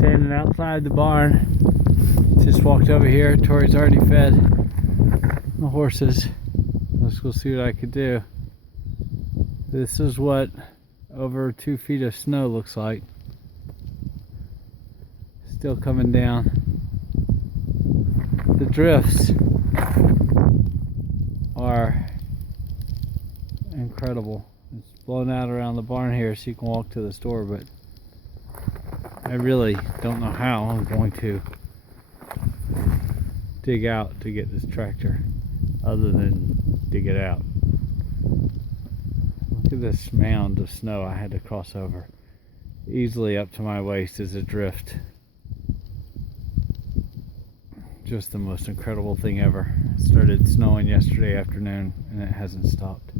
Standing outside the barn. Just walked over here. Tori's already fed the horses. Let's go see what I could do. This is what over 2 feet of snow looks like. Still coming down. The drifts are incredible. It's blown out around the barn here so you can walk to the store, but I really don't know how I'm going to dig out to get this tractor other than dig it out. Look at this mound of snow I had to cross over. Easily up to my waist is a drift. Just the most incredible thing ever. It started snowing yesterday afternoon and it hasn't stopped.